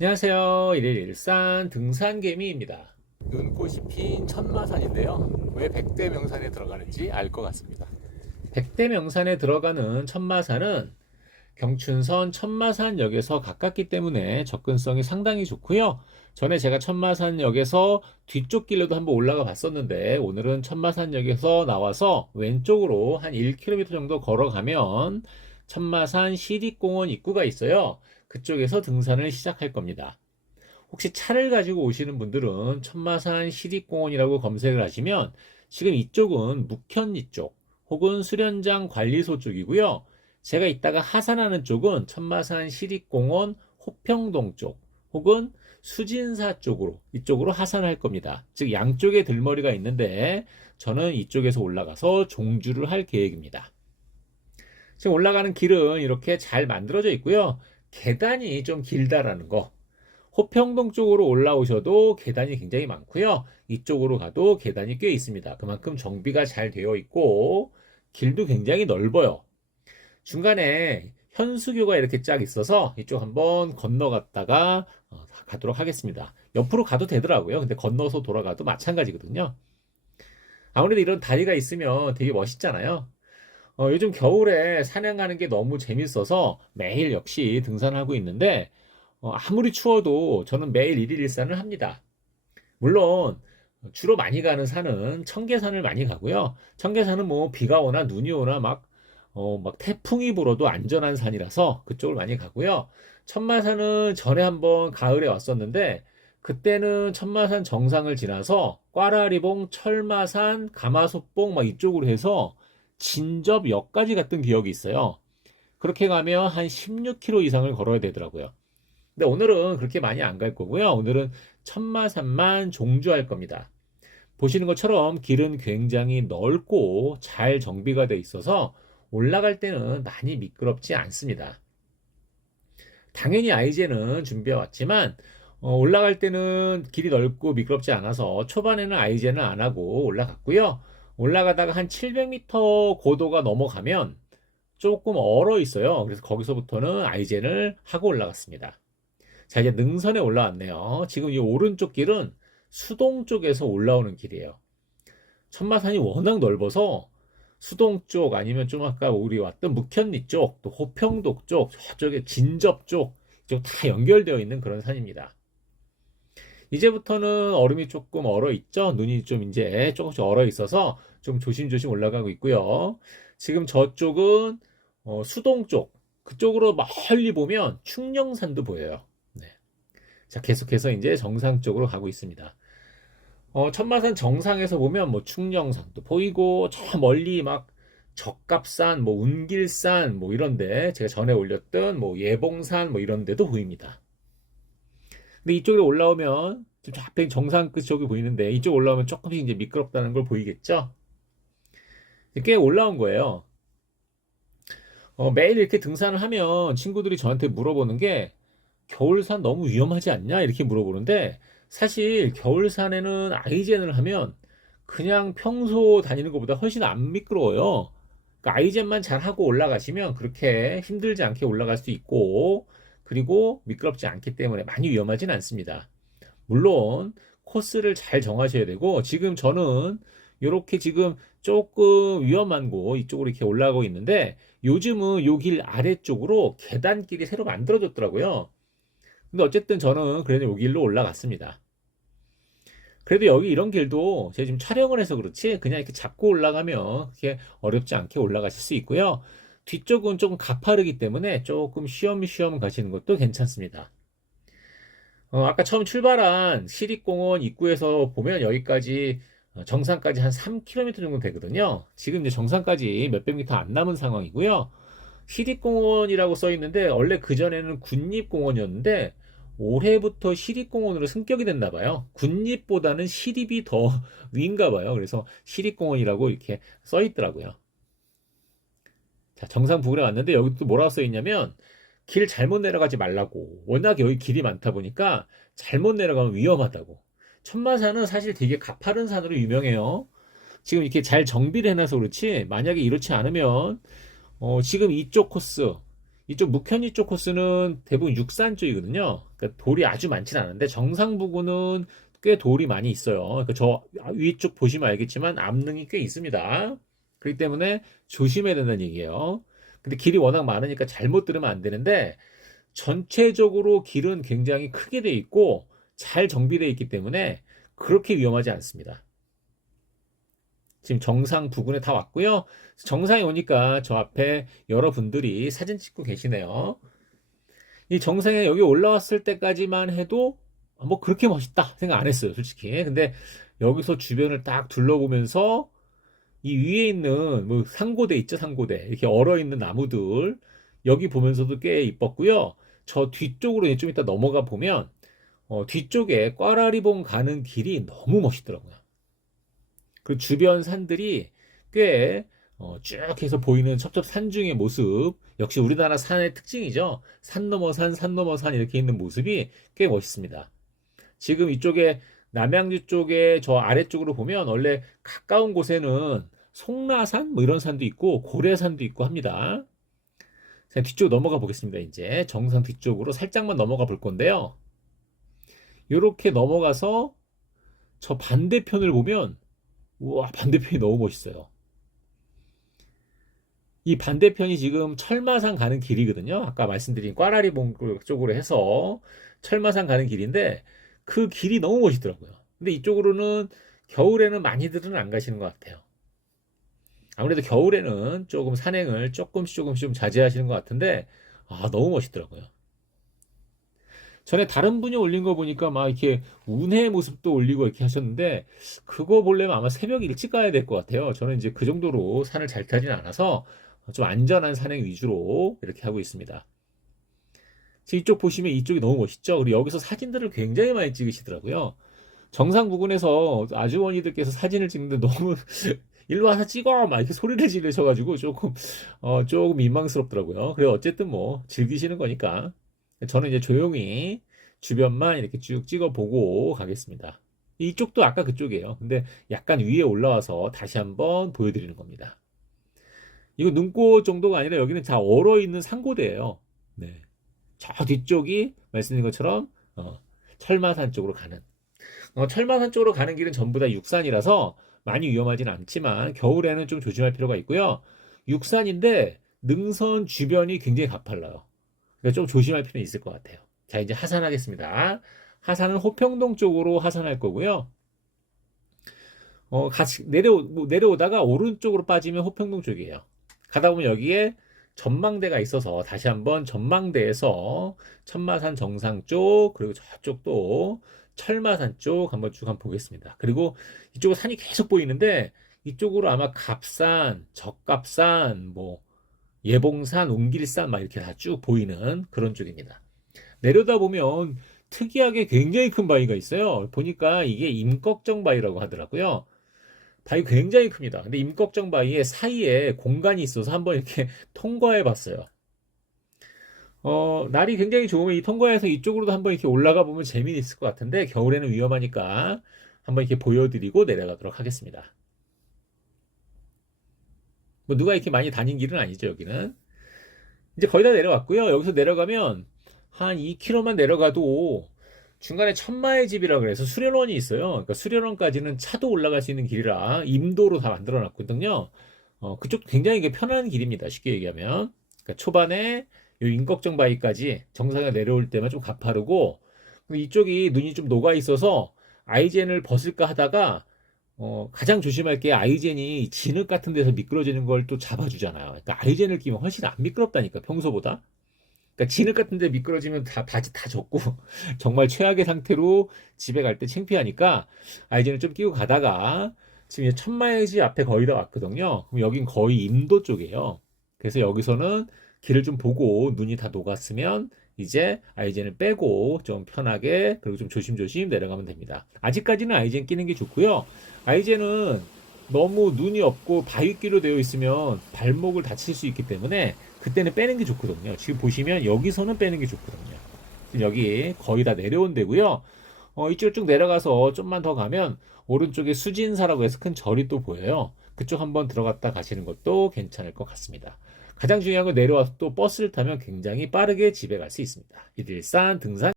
안녕하세요. 일일일산 등산개미입니다. 눈꽃이 핀 천마산인데요. 왜 백대명산에 들어가는지 알 것 같습니다. 백대명산에 들어가는 천마산은 경춘선 천마산역에서 가깝기 때문에 접근성이 상당히 좋고요. 전에 제가 천마산역에서 뒤쪽 길로도 한번 올라가 봤었는데 오늘은 천마산역에서 나와서 왼쪽으로 한 1km 정도 걸어가면 천마산 시립공원 입구가 있어요. 그쪽에서 등산을 시작할 겁니다. 혹시 차를 가지고 오시는 분들은 천마산 시립공원이라고 검색을 하시면 지금 이쪽은 묵현리 쪽 혹은 수련장 관리소 쪽이고요. 제가 이따가 하산하는 쪽은 천마산 시립공원 호평동 쪽 혹은 수진사 쪽으로 이쪽으로 하산할 겁니다. 즉 양쪽에 들머리가 있는데 저는 이쪽에서 올라가서 종주를 할 계획입니다. 지금 올라가는 길은 이렇게 잘 만들어져 있고요. 계단이 좀 길다라는 거. 호평동 쪽으로 올라오셔도 계단이 굉장히 많고요. 이쪽으로 가도 계단이 꽤 있습니다. 그만큼 정비가 잘 되어 있고 길도 굉장히 넓어요. 중간에 현수교가 이렇게 쫙 있어서 이쪽 한번 건너갔다가 가도록 하겠습니다. 옆으로 가도 되더라고요. 근데 건너서 돌아가도 마찬가지거든요. 아무래도 이런 다리가 있으면 되게 멋있잖아요. 요즘 겨울에 산행하는 게 너무 재밌어서 매일 역시 등산하고 있는데 아무리 추워도 저는 매일 일일일산을 합니다. 물론 주로 많이 가는 산은 청계산을 많이 가고요. 청계산은 뭐 비가 오나 눈이 오나 막 태풍이 불어도 안전한 산이라서 그쪽을 많이 가고요. 천마산은 전에 한번 가을에 왔었는데 그때는 천마산 정상을 지나서 꽈라리봉, 철마산, 가마솥봉 막 이쪽으로 해서 진접역까지 갔던 기억이 있어요. 그렇게 가면 한 16km 이상을 걸어야 되더라고요. 근데 오늘은 그렇게 많이 안 갈 거고요. 오늘은 천마산만 종주할 겁니다. 보시는 것처럼 길은 굉장히 넓고 잘 정비가 돼 있어서 올라갈 때는 많이 미끄럽지 않습니다. 당연히 아이젠은 준비해 왔지만 올라갈 때는 길이 넓고 미끄럽지 않아서 초반에는 아이젠을 안 하고 올라갔고요. 올라가다가 한 700m 고도가 넘어가면 조금 얼어 있어요. 그래서 거기서부터는 아이젠을 하고 올라갔습니다. 자, 이제 능선에 올라왔네요. 지금 이 오른쪽 길은 수동 쪽에서 올라오는 길이에요. 천마산이 워낙 넓어서 수동 쪽 아니면 좀 아까 우리 왔던 묵현리 쪽, 또 호평도 쪽, 저쪽에 진접 쪽, 이쪽 다 연결되어 있는 그런 산입니다. 이제부터는 얼음이 조금 얼어 있죠. 눈이 좀 이제 조금씩 얼어 있어서 좀 조심조심 올라가고 있고요. 지금 저쪽은 수동 쪽, 그쪽으로 멀리 보면 충령산도 보여요. 네. 자, 계속해서 이제 정상 쪽으로 가고 있습니다. 천마산 정상에서 보면 뭐 충령산도 보이고 저 멀리 막 적갑산, 뭐 운길산 뭐 이런데 제가 전에 올렸던 뭐 예봉산 뭐 이런 데도 보입니다. 근데 이쪽으로 올라오면 좀 앞에 정상 끝 쪽이 보이는데 이쪽 올라오면 조금씩 이제 미끄럽다는 걸 보이겠죠? 꽤 올라온 거예요. 매일 이렇게 등산을 하면 친구들이 저한테 물어보는 게 겨울산 너무 위험하지 않냐? 이렇게 물어보는데 사실 겨울산에는 아이젠을 하면 그냥 평소 다니는 것보다 훨씬 안 미끄러워요. 그러니까 아이젠만 잘 하고 올라가시면 그렇게 힘들지 않게 올라갈 수 있고 그리고 미끄럽지 않기 때문에 많이 위험하진 않습니다. 물론 코스를 잘 정하셔야 되고 지금 저는 이렇게 지금 조금 위험한 곳 이쪽으로 이렇게 올라가고 있는데 요즘은 요 길 아래쪽으로 계단길이 새로 만들어졌더라고요. 근데 어쨌든 저는 그래도 요 길로 올라갔습니다. 그래도 여기 이런 길도 제가 지금 촬영을 해서 그렇지 그냥 이렇게 잡고 올라가면 그렇게 어렵지 않게 올라가실 수 있고요. 뒤쪽은 조금 가파르기 때문에 조금 쉬엄쉬엄 가시는 것도 괜찮습니다. 아까 처음 출발한 시립공원 입구에서 보면 여기까지 정상까지 한 3km 정도 되거든요. 지금 이제 정상까지 몇백 미터 안 남은 상황이고요. 시립공원이라고 써 있는데 원래 그전에는 군립공원이었는데 올해부터 시립공원으로 승격이 됐나 봐요. 군립보다는 시립이 더 위인가 봐요. 그래서 시립공원이라고 이렇게 써 있더라고요. 자, 정상 부근에 왔는데 여기 또 뭐라고 써 있냐면 길 잘못 내려가지 말라고. 워낙 여기 길이 많다 보니까 잘못 내려가면 위험하다고. 천마산은 사실 되게 가파른 산으로 유명해요. 지금 이렇게 잘 정비를 해놔서 그렇지 만약에 이렇지 않으면 지금 이쪽 코스 이쪽 묵현지 쪽 코스는 대부분 육산 쪽이거든요. 그러니까 돌이 아주 많진 않은데 정상 부근은 꽤 돌이 많이 있어요. 그러니까 저 위쪽 보시면 알겠지만 암릉이 꽤 있습니다. 그렇기 때문에 조심해야 된다는 얘기예요. 근데 길이 워낙 많으니까 잘못 들으면 안 되는데 전체적으로 길은 굉장히 크게 돼 있고 잘 정비되어 있기 때문에 그렇게 위험하지 않습니다. 지금 정상 부근에 다 왔고요. 정상에 오니까 저 앞에 여러분들이 사진 찍고 계시네요. 이 정상에 여기 올라왔을 때까지만 해도 뭐 그렇게 멋있다 생각 안 했어요, 솔직히. 근데 여기서 주변을 딱 둘러보면서 이 위에 있는 뭐 상고대 있죠, 상고대. 이렇게 얼어 있는 나무들 여기 보면서도 꽤 이뻤고요. 저 뒤쪽으로 좀 이따 넘어가 보면 뒤쪽에 꽈라리봉 가는 길이 너무 멋있더라고요. 그 주변 산들이 꽤 쭉 해서 보이는 첩첩산중의 모습, 역시 우리나라 산의 특징이죠. 산 넘어 산, 산 넘어 산 이렇게 있는 모습이 꽤 멋있습니다. 지금 이쪽에 남양주 쪽에 저 아래쪽으로 보면 원래 가까운 곳에는 송라산 뭐 이런 산도 있고 고래산도 있고 합니다. 자, 뒤쪽 넘어가 보겠습니다. 이제 정상 뒤쪽으로 살짝만 넘어가 볼 건데요. 이렇게 넘어가서 저 반대편을 보면 우와, 반대편이 너무 멋있어요. 이 반대편이 지금 철마산 가는 길이거든요. 아까 말씀드린 꽈라리봉 쪽으로 해서 철마산 가는 길인데 그 길이 너무 멋있더라고요. 근데 이쪽으로는 겨울에는 많이들은 안 가시는 것 같아요. 아무래도 겨울에는 조금 산행을 조금씩 좀 자제하시는 것 같은데 너무 멋있더라고요. 전에 다른 분이 올린 거 보니까 막 이렇게 운해의 모습도 올리고 이렇게 하셨는데 그거 보려면 아마 새벽 일찍 가야 될 것 같아요. 저는 이제 그 정도로 산을 잘 타지는 않아서 좀 안전한 산행 위주로 이렇게 하고 있습니다. 지금 이쪽 보시면 이쪽이 너무 멋있죠? 그리고 여기서 사진들을 굉장히 많이 찍으시더라고요. 정상 부근에서 아주머니들께서 사진을 찍는데 너무 일로 와서 찍어! 막 이렇게 소리를 지르셔가지고 조금 민망스럽더라고요. 그래 어쨌든 뭐 즐기시는 거니까. 저는 이제 조용히 주변만 이렇게 쭉 찍어보고 가겠습니다. 이쪽도 아까 그쪽이에요. 근데 약간 위에 올라와서 다시 한번 보여드리는 겁니다. 이거 눈꽃 정도가 아니라 여기는 다 얼어있는 상고대예요. 네. 저 뒤쪽이 말씀드린 것처럼 철마산 쪽으로 가는 철마산 쪽으로 가는 길은 전부 다 육산이라서 많이 위험하진 않지만 겨울에는 좀 조심할 필요가 있고요. 육산인데 능선 주변이 굉장히 가팔라요. 그러니까 좀 조심할 필요는 있을 것 같아요. 자, 이제 하산하겠습니다. 하산은 호평동 쪽으로 하산할 거고요. 같이 내려오다가 오른쪽으로 빠지면 호평동 쪽이에요. 가다 보면 여기에 전망대가 있어서 다시 한번 전망대에서 천마산 정상 쪽 그리고 저쪽도 철마산 쪽 한번 쭉 한번 보겠습니다. 그리고 이쪽은 산이 계속 보이는데 이쪽으로 아마 갑산, 적갑산, 뭐 예봉산, 웅길산 막 이렇게 다 쭉 보이는 그런 쪽입니다. 내려다 보면 특이하게 굉장히 큰 바위가 있어요. 보니까 이게 임꺽정 바위라고 하더라고요. 바위 굉장히 큽니다. 근데 임꺽정 바위에 사이에 공간이 있어서 한번 이렇게 통과해 봤어요. 날이 굉장히 좋으면 이 통과해서 이쪽으로도 한번 이렇게 올라가 보면 재미는 있을 것 같은데 겨울에는 위험하니까 한번 이렇게 보여드리고 내려가도록 하겠습니다. 뭐 누가 이렇게 많이 다닌 길은 아니죠, 여기는. 이제 거의 다 내려왔고요. 여기서 내려가면 한 2km만 내려가도 중간에 천마의 집이라 그래서 수련원이 있어요. 그러니까 수련원까지는 차도 올라갈 수 있는 길이라 임도로 다 만들어 놨거든요. 그쪽 굉장히 편안한 길입니다. 쉽게 얘기하면. 그러니까 초반에 이 임꺽정 바위까지 정상에 내려올 때만 좀 가파르고 이쪽이 눈이 좀 녹아 있어서 아이젠을 벗을까 하다가 가장 조심할 게 아이젠이 진흙 같은 데서 미끄러지는 걸 또 잡아주잖아요. 그러니까 아이젠을 끼면 훨씬 안 미끄럽다니까 평소보다. 그러니까 진흙 같은 데 미끄러지면 다 바지 다 젖고 정말 최악의 상태로 집에 갈 때 창피하니까 아이젠을 좀 끼고 가다가 지금 천마의지 앞에 거의 다 왔거든요. 그럼 여긴 거의 임도 쪽이에요. 그래서 여기서는 길을 좀 보고 눈이 다 녹았으면 이제 아이젠을 빼고 좀 편하게 그리고 좀 조심조심 내려가면 됩니다. 아직까지는 아이젠 끼는 게 좋고요. 아이젠은 너무 눈이 없고 바위길로 되어 있으면 발목을 다칠 수 있기 때문에 그때는 빼는 게 좋거든요. 지금 보시면 여기서는 빼는 게 좋거든요. 지금 여기 거의 다 내려온 데고요. 이쪽으로 쭉 내려가서 좀만 더 가면 오른쪽에 수진사라고 해서 큰 절이 또 보여요. 그쪽 한번 들어갔다 가시는 것도 괜찮을 것 같습니다. 가장 중요한 건 내려와서 또 버스를 타면 굉장히 빠르게 집에 갈 수 있습니다. 일산 등산